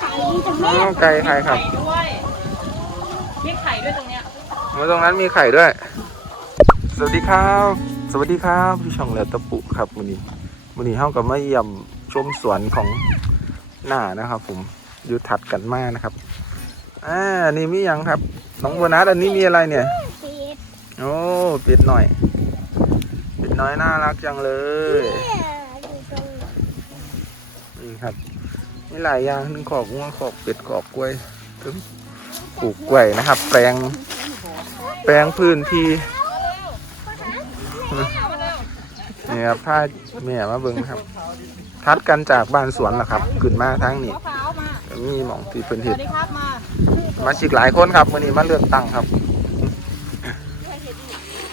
ไก่มีแต่อ๋แม่อไก่ไข่ครับไข่ด้วยมีไข่ด้วยตรงเนี้ยเมื่อตรงนั้นมีไข่ด้วย สวัสดีครับ สวัสดีครับที่ช่องเหลือตะปุครับวันนี้วันนี้เฮากับมาเยี่ยมชมสวนของหน้านะครับ ผมอยู่ถัดกันมากนะครับอ่านี่มีหยังครับ น้องโบนัสอันนี้มีอะไรเนี่ยเป็ดโอ้เป็ดหน่อยเป็ดน้อยน่ารักจังเลยเนี่ยอยู่ตรงนี่ครับ มีหลายอย่างทั้งขอกงัวขอกเป็ดขอกกล้วยถึงปลูกกล้วยนะครับ แปลง แปลงพื้นที่นี่ครับถ้าแม่มาเบิ่งครับ ทัดกันจากบ้านสวนล่ะครับขึ้นมาทางนี้มะพร้าวมามีหมองที่เพิ่นสเฮ็วัดสดีครับมามาชิกหลายคนครับวันนี้มาเลือกตั้งครับ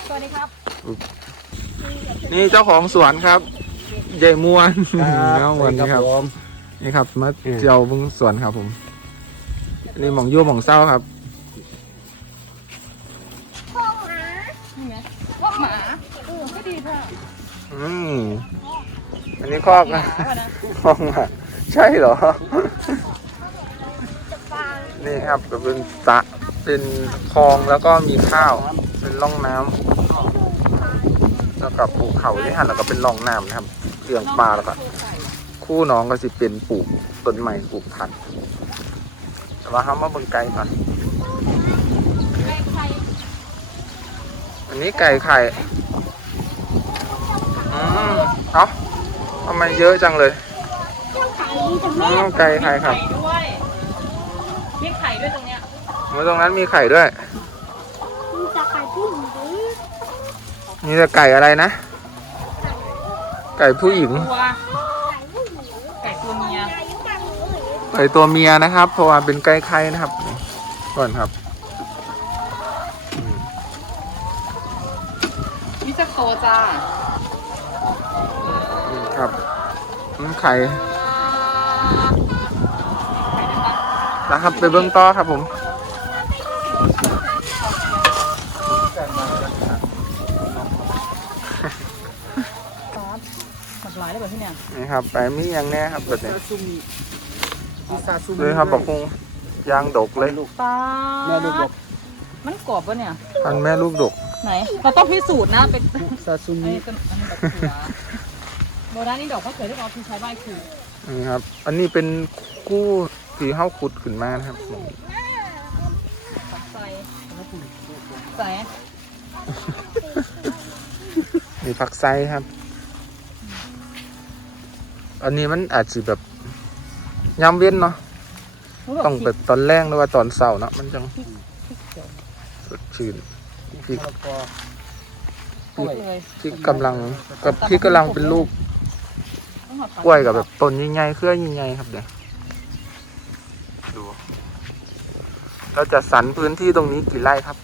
สวัสดีครับนี่เจ้าของสวนครับใหญ่มวนครับน้องมวนนี่ครับผม นี่ครับมาอืมเจียวเบึงสวนครับ ผมอันนี่หมองยั่วหมองเศร้าครับห้องหมานี่ไงว่าหมาเออก็ดีเถอะอืมอันนี้คอกหมานะป่ะนะห้องอะใช่เหรอจะฟางนี่ครับก็เป็นสระเป็นคลองแล้วก็มีข้าว เป็นร่องน้ำแล้วกับภูเขาที่หันแล้วก็เป็นร่องน้ำนะครับเลี้ยงปลาแล้วก็ คู่น้องก็สิเป็นปลูกต้นใหม่ปลูกผักแต่ว่าเขามาเบิ่งไก่ก่อนไก่ไข่อันนี้ไก่ไข่อืมเอ้าทำไมเยอะจังเลยเจ้าไก่มีแต่อืแม่มไก่ไข่ครับมีไข่ด้วยมีไข่ด้วยตรงเนี้ยเมื่อตรงนั้นมีไข่ด้วย มีแต่ไก่ผู้หญิงมีแต่ไก่อะไรนะ ไก่ผู้หญิง ตัวไก่ผู้หญิงไก่ ตัวเมียอายุจังเลยไก่ตัวเมียนะครับเพราะว่าเป็นไก่ไข่นะครับนี่ก่อนครับอืมมีสักโตวจ้านี่ครับอืมไข่ไข่ด้วยปะนะครับไปเบื้องต่อครับผม หมดหลายได้แบบที่เนี่ยนี่ครับไปมีอย่างแน่ครับแบบนี้ซุ่มพิซซ่าซุ่มเลยครับบอกคงยางดกเลยลูกปลาแม่ลูกบอกมันกรอบปะเนี่ยพันแม่ลูกดกไหนเราต้องพิสูจน์นะเป็นพิซซ่าซุ่มอันนี้เป็นอันนี้ดอกเขือโบราณนี่ดอกมะเขือที่เราคือใช้ใบคือนี่ครับ อันนี้เป็นกู้ที่เฮาขุดขึ้นมานะครับปักใส่ใส่มีผักไซครับ อันนี้มันอาจจะแบบยามเว้นเนาะต้องแบบตอนแรกหรือว่าตอนเสาร์เนาะมันจังสดชื่นพริกมะละกอกรอบเลยที่กำลังกับที่กำลังเป็นลูกต้องหัดกล้วยกับแบบต้นใหญ่ๆเครือใหญ่ๆครับเดี๋ยวดูเราจะสรรพื้นที่ตรงนี้กี่ไร่ครับ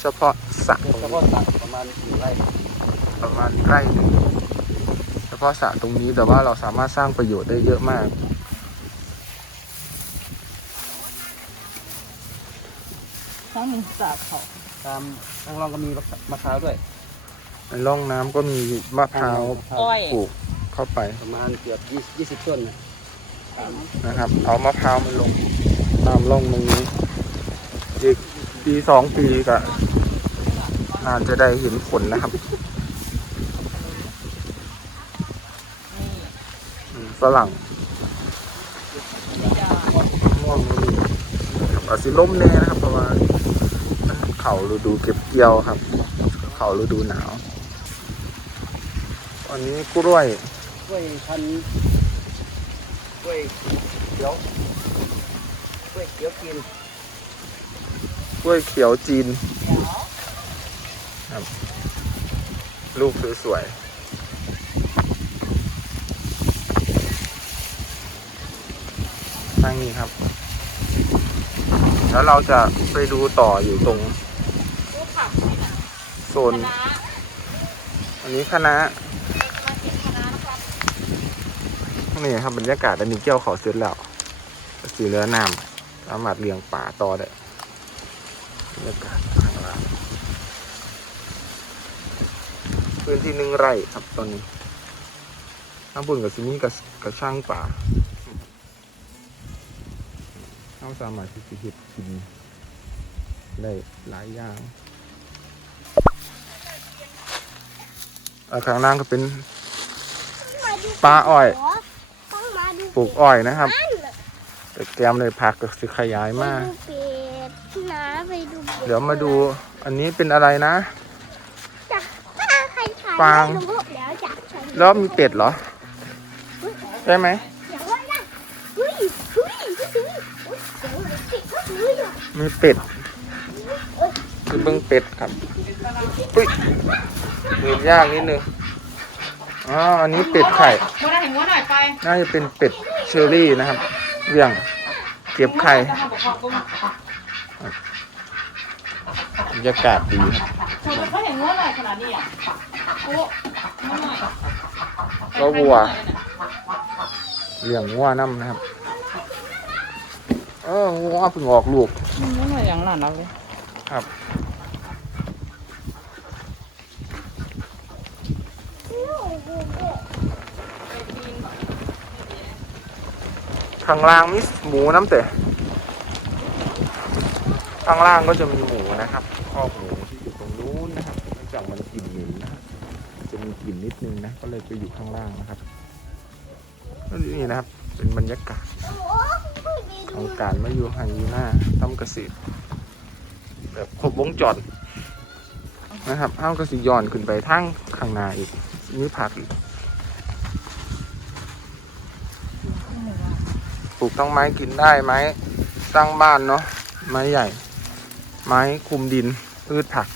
เฉพาะสระตรงเฉนี้พาะตัดประมาณหนึ่งไร่ประมาณไร่หนึ่งเฉ พาะสระตรงนี้แต่ว่าเราสามารถสร้างประโยชน์ได้เยอะมาก ทั้งหนึ่งสาบเขาตามทางรองก็มีมะพร้าวด้วย ในร่องน้ำก็มีมะพร้าวอ้อยปลูกเข้าไปประมาณเกือบยี่ยี่สิบต้นนะนะครับ เอามะพร้าวมาลงตามร่องตรงนี้ อีกปีสองปีก็น่าจะได้เห็นผลนะครับ นี่ อืม ฝรั่งยาม่วงก็มีครับอาจสิล้มแน่นะครับ เพราะว่ามันเข่าฤดูเก็บเกี่ยวครับ เข่าฤดูหนาวอันนี้กล้วยกล้วยพันธุ์กล้วยเขียวกล้วยเขียวกินกล้วยเขียวจีน ครับ ลูกสวยๆ ทางนี้ครับ แล้วเราจะไปดูต่ออยู่ตรงโซน อันนี้คณะนี่ครับบรรยากาศอันนี้เกี่ยวเขาเสร็จแล้วสีเรือน้ำสามารถเลี้ยงป่าต่อได้บรรยากาศข้างลาพื้นที่หนึ่งไร่ครับตอนนี้น้ำบุญกับซินี่กับกับช่างป่า เขาสามารถที่จะเฮ็ดกินได้หลายอย่างอ่าข้างล่างก็เป็นมาดูปลาอ้อยต้องมาดูปลูกอ้อยนะครับอันแต่แกมเลยผักก็สิขยายไปมากดูเป็ดนะไปดูเป็เดี๋ยวมาดูอันนี้เป็นอะไรนะจ้ะถ้าใครถ่ายฟางไม่รู้เดี๋ยวจะใช้แล้วมีเป็ดเหรอ ใช่ไหม มีเป็ดคือเบิ้งเป็ดครับอุ้ยมือยากนิดนึงอ๋ออันนี้เป็ดไข่โบราณเห็นว่าหน่อยไปน่าจะเป็นเป็ดเชอรี่นะครับเวี่ยงเก็บไข่บรรยากาศดีครับเขาเห็นว่าหน่อยขนาดนี้อะโอ้ว่าหน่อยก็วัวเลี้ยงวัวน้ำนะครับ เออวัวเพิ่งออกลูกว่าหน่อยอย่างนั้นเราเลยครับข้างล่างมีหมูน้ำเตะข้างล่างก็จะมีหมูนะครับคอกหมูที่อยู่ตรงนู้นนะครับเนื่องจากมันกลิ่นเหม็นนะครับจะมีกลิ่นนิดนึงนะ ก็เลยไปอยู่ข้างล่างนะครับแล้วนี่นะครับ เป็นบรรยากาศโอ้โหไปดู ของการมาอยู่ไฮยีน่าทำเกษตรแบบครบวงจรนะครับเอ้าก็สิย้อนขึ้นไปทั้งข้างหน้าอีกมีผักอีกปลูกต้องไม้กินได้ไม้สร้างบ้านเนาะไม้ใหญ่ ไม้คุมดินพืชผัก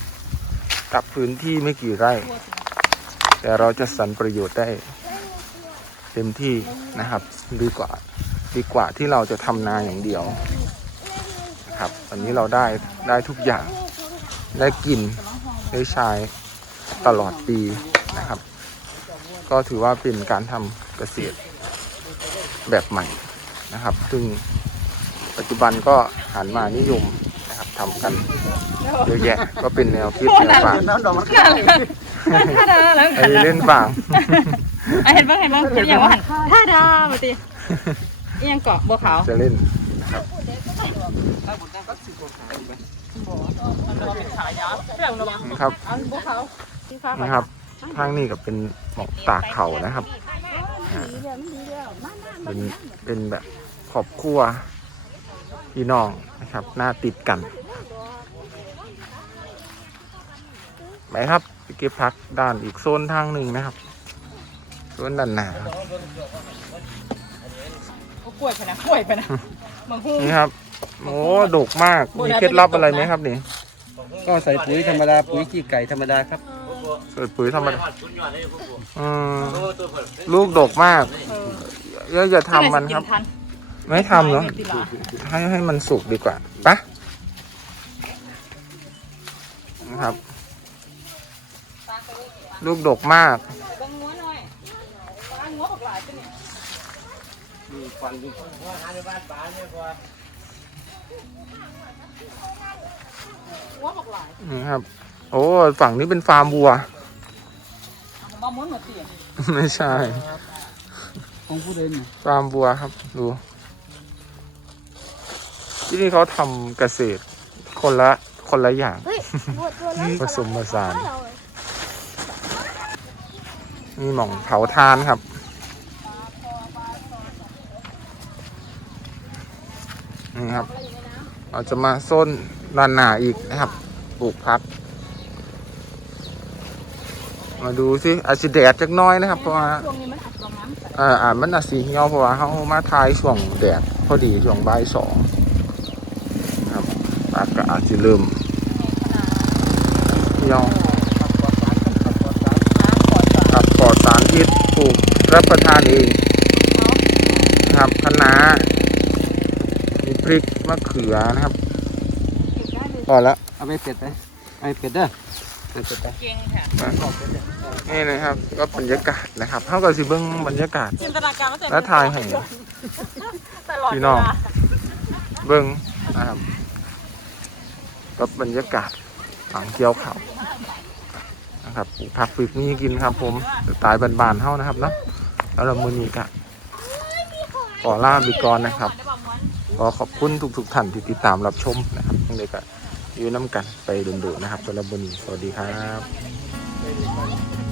กับพื้นที่ไม่กี่ไร่ แต่เราจะสรรประโยชน์ได้ เต็มที่นะครับดีกว่า ดีกว่าที่เราจะทำนาอย่างเดียวนะครับวันนี้เราได้ได้ทุกอย่างได้กินได้ใช้ตลอดปีนะครับ ก็ถือว่าเป็นการทำเกษตรแบบใหม่นะครับ ซึ่งปัจจุบันก็หันมานิยมนะครับทำกันเยอะแยะก็เป็นแนวคิดแนวฝางท่าดาแล้วไอ้เล่นฝางเห็นบ้างเห็นบ้างเป็นอย่างว่าหันท่าดามาตี ยังเกาะบัวขาวจะเล่นขายาเรื่องระวังนะครับเอาบัวขาวที่ฟ้านะครับทางนี้ก็เป็นหมอกตากเขานะครับอ่าเป็นเป็นแบบครอบครัวพี่น้องนะครับ หน้าติดกันไปครับไปเก็บพักด้านอีกโซนทางหนึ่งนะครับโซนด้านหน้าครับ กล้วยไปนะกล้วยไปนะมังคุดนี่ครับโอ้ดกมากมีเคล็ดลับอะไรไหมครับนี่ก็ใส่ปุ๋ยธรรมดาปุ๋ยขี้ไก่ธรรมดาครับใส่ปุ๋ยธรรมดาอืมลูกดกมากอย่าอย่าทำมันครับ ไม่ทำเนาะให้ให้มันสุกดีกว่าปะนะครับ ลูกดกมาก บังงัวหน่อยบังงัวบอกหลายเป็นเนี่ย ฟันดูงัวบอกหลายนะครับ โอ้ ฝั่งนี้เป็นฟาร์มวัวบ้าม้วนหมดเตียไม่ใช่ ของผู้เดินฟาร์มวัวครับ ดู ที่นี่เขาทำเกษตร คนละคนละอย่างเฮ้ยบวชตัวนั้นผสมผสาน มีหม่องเผาทานครับ นี่ครับ เราจะมาโซนลานหนาอีกนะครับ ปลูกพัก มาดูสิอาจจะแดดจักหน้อยนะครับ เพราะว่าช่วงนี้มันอัดลงน้ำใส่อ่าอ่ามันอาจสีเหี่ยวเพราะว่าเขามาทายช่วงแดดพอดีช่วงบ่ายสองนะครับอากาศอาจจะเริ่มเหี่ยวครับปลอดสารพิษปลูกรับประทานเองนะครับคะน้ามี พริกมะเขือนะครับพอแล้วเอาไปเป็ดไปเอาไปเป็ดเด้อเป็ดเป็ดไปเก่งค่ะนี่นะครับ ก็บรรยากาศนะครับเท่ากับสิเบิ้งบรรยากาศจินตนาการว่าจะและทายให้ตลอดพี่น้องเบิ้งนะครับก็บรรยากาศฝังเกี่ยวเขานะครับปลูกผักปลูกนี่กินครับ ผมสไตล์บานๆเท่านะครับเนาะแล้วเรามือนี้กะขอลาไปก่อนนะครับได้บอกม้วน ขอขอบคุณทุกๆท่านที่ติดตามรับชมนะครับยังไงก็อยู่น้ำกันไปดุนๆนะครับสำหรับวันนี้สวัสดีครับ